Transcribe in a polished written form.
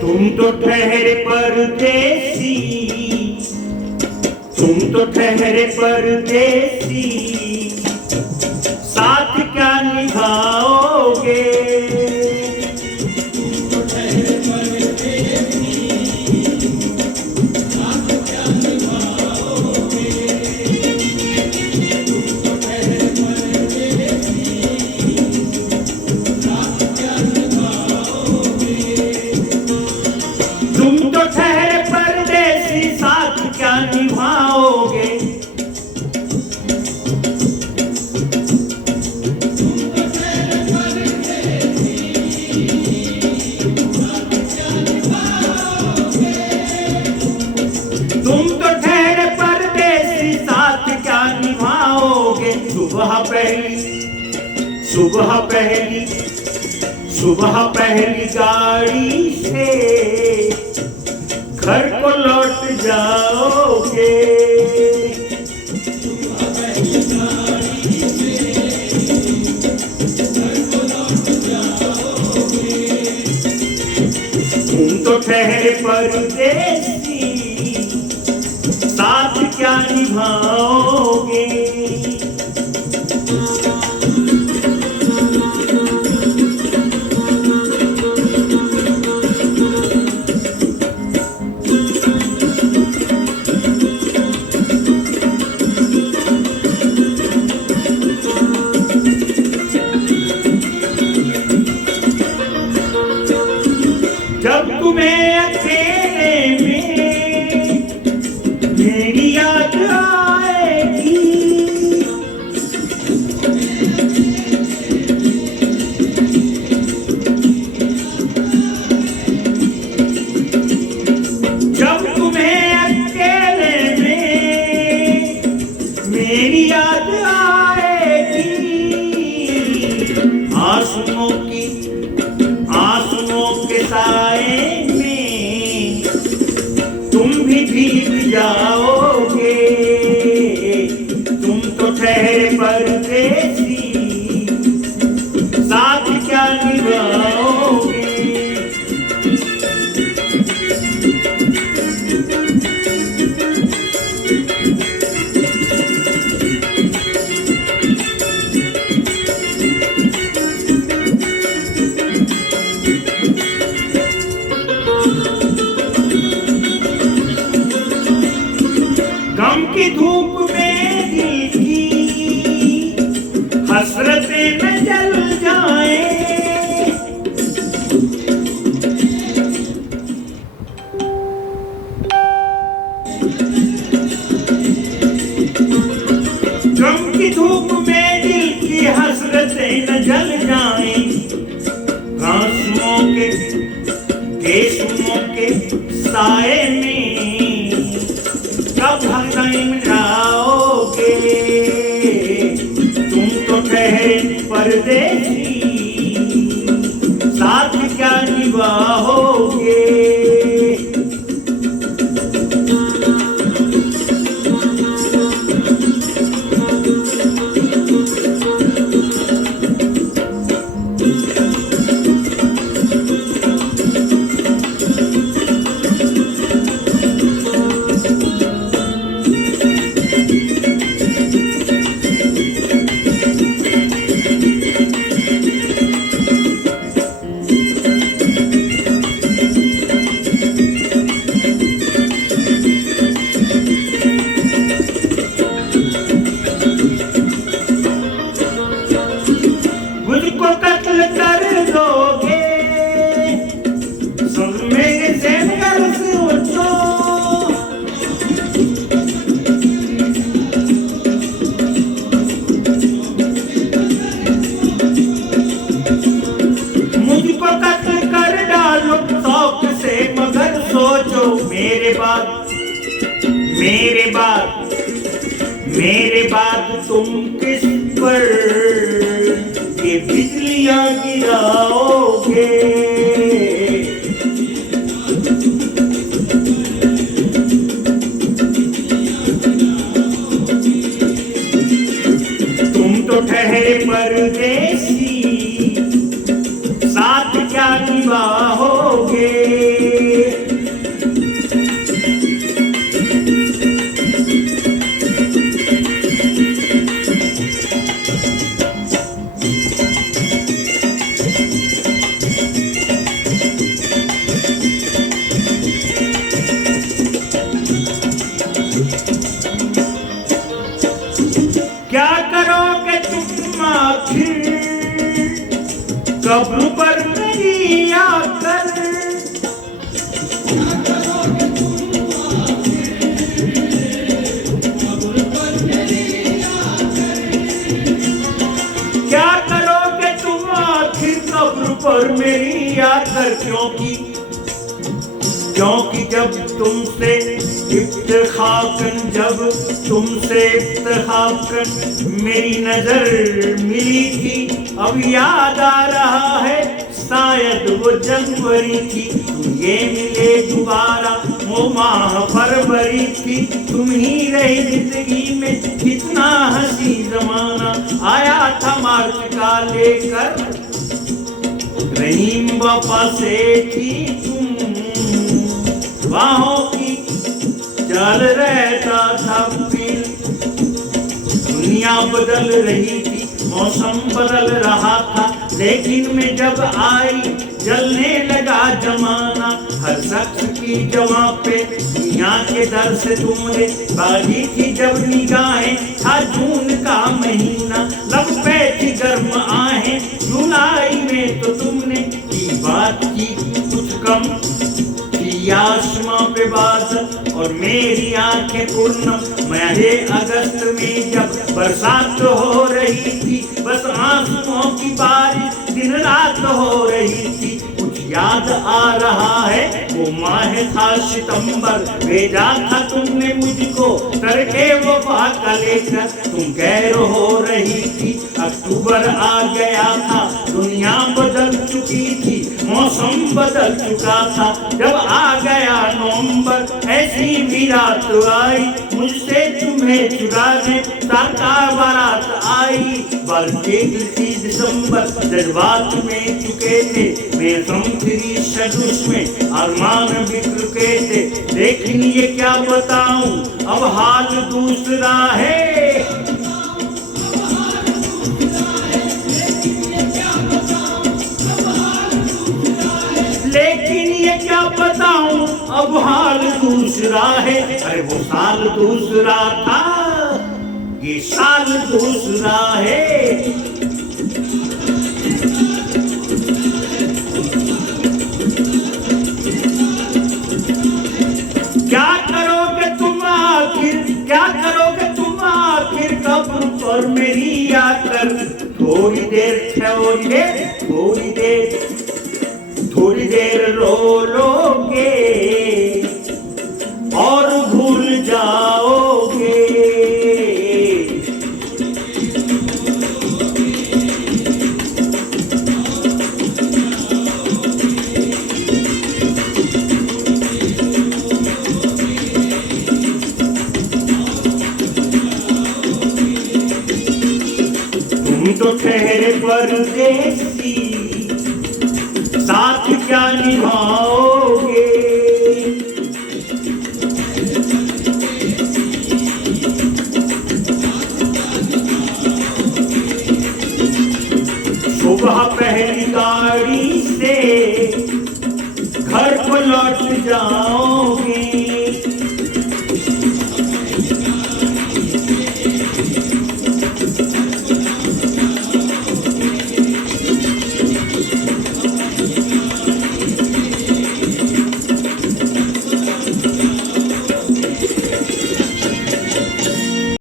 तुम तो ठहरे परदेसी, तुम तो ठहरे परदेसी, साथ क्या निभाओगे? तुम तो ठहरे परदेसी, साथ क्या निभाओगे? तुम तो ठहरे परदेसी, साथ क्या निभाओगे? तुम तो ठहरे परदेसी, साथ क्या निभाओगे? तुम तो ठहरे परदेसी, साथ क्या निभाओगे? सुबह पहली, सुबह पहली, सुबह पहली गाड़ी से घर को लौट जाओगे। सुबह पहली गाड़ी से घर को लौट जाओगे। तुम तो ठहरे परदेसी, साथ क्या निभाओगे? जब तुम्हें अकेले में मेरी याद आएगी, जब तुम्हें अकेले में मेरी याद आएगी, आंसुओं के साए में तुम भी भीग जाओगे। तुम तो ठहरे परदेसी, साथ क्या निभाओगे? गम की धूप में दिल की हसरतें न जल जाए, गम की धूप में दिल की हसरतें न जल जाए, आंसुओं के केसुओं के साए में कब टाइम जाओगे? तुम तो ठहरे परदेसी, साथ क्या निभाओगे? मेरे बाद तुम किस पर ये बिजलियां गिराओगे? तुम तो ठहरे परदेसी, साथ क्या निभाओगे? क्या करोगे तुम आखिर कब्र पर मेरी आकर? क्या करोगे तुम आखिर कब्र पर मेरी आकर? क्योंकि जब तुमसे इफ्तिखाकन मेरी नजर मिली थी, अब याद आ रहा है शायद वो जनवरी थी। तुम ये मिले दोबारा वो माह फरवरी थी। तुम ही रही जिंदगी में कितना हंसी जमाना। आया था मार्च का लेकर, रहीम वफा से थी तुम, बाहों की चल रहता था पील। दुनिया बदल रही थी, मौसम बदल रहा था, लेकिन मैं जब आई जलने लगा जमाना। हर शख्स की जवां पे दुनिया के दर से तुमने बाजी थी जब निगाहें। था जून का महीना, लब पे थी गर्म आहें। जुलाई में तो तुमने की बात की कुछ कम, आसमां पे बादल और मेरी आंखें पूर्णम। मैं अगस्त में जब बरसात हो रही थी, बस आंसुओं की बारिश दिन रात हो रही थी। कुछ याद आ रहा है वो माह था सितंबर, भेजा था तुमने मुझको करके वफा का लेकर। तुम गैर हो रही थी, अक्टूबर आ गया था, दुनिया बदल चुकी थी, मौसम बदल चुका था। जब आ गया नवंबर, ऐसी भी रात आई मुझसे तुम्हें चुराने, ताका बारात आई। बल्कि दिसंबर जज्बात में चुके थे, मैं समझी सजुस में अरमान बिखर के थे। लेकिन ये क्या बताऊं अब हाल दूसरा है। लेकिन ये क्या बताऊं अब हाल दूसरा है। अरे वो साल दूसरा था, ये साल दूसरा है। क्या करोगे तुम आखिर, क्या करोगे तुम आखिर कब्र पर मेरी आकर? थोड़ी देर रो लोगे और भूल जाओगे। तुम तो ठहरे परदेसी, साथ क्या निभाओगे? सुबह पहली गाड़ी से घर को लौट जाओ।